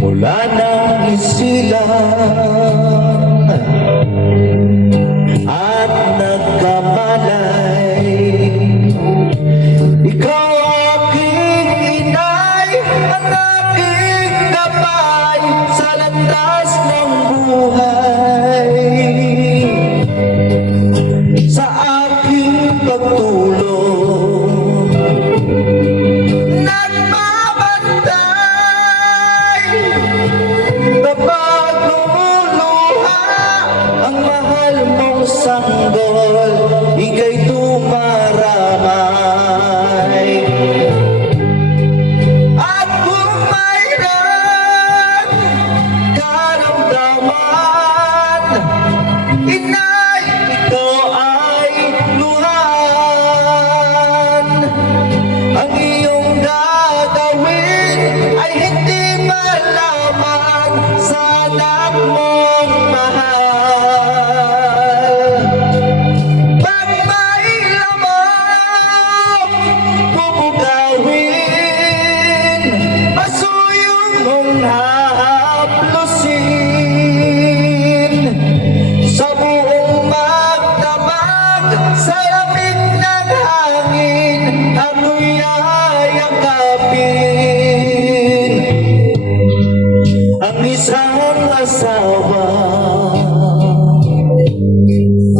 mula nang isilang at nagkamalay. Ikaw aking inay at aking gabay sa landas ng buhay, sa aking pagtulong nagbabantay. Kapag lumuluha ang mahal mong sanggol, ika'y tumaramay. At kung mayroon karamdaman, inay, ikaw ay luhan. Ang iyong gagawin ay hindi malaman sa anak mong mahal. Pag may lamok, bubugawin, pasuyong mong hahaplusin. Sa buong magdamag, sa lamig ng hangin, ako'y yayakapin. Ang isang asawa,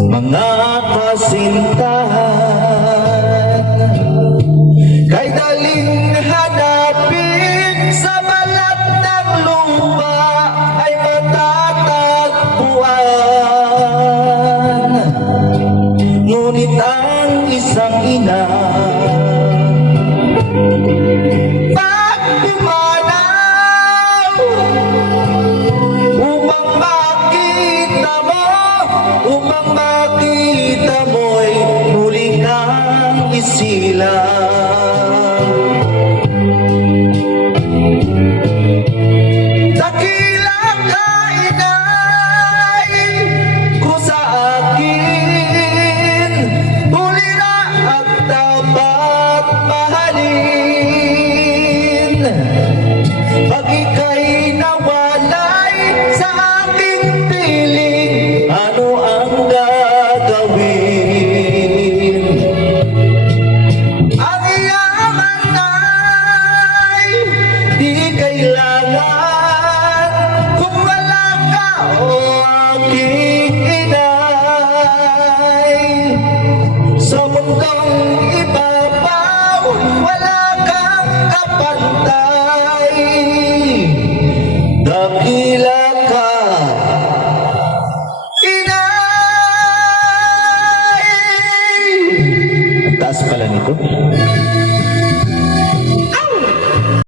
mga kasintahan, kay daling hanapin sa balat ng lupa ay matatagpuan. Ngunit ang isang ina, pag pumanaw upang makita mo'y muli kang isilang. Dakila ka, inay, ko sa akin, bulira at dapat mahalin. Pag ika'y nawalay sa aking piling, ano ang gagawin? Ang yaman ay di kailangan kung wala ka, o aking inay. Sa mundong ibabaw, wala kang kapantay. Dakila ka, inay. Ang taas pala nito.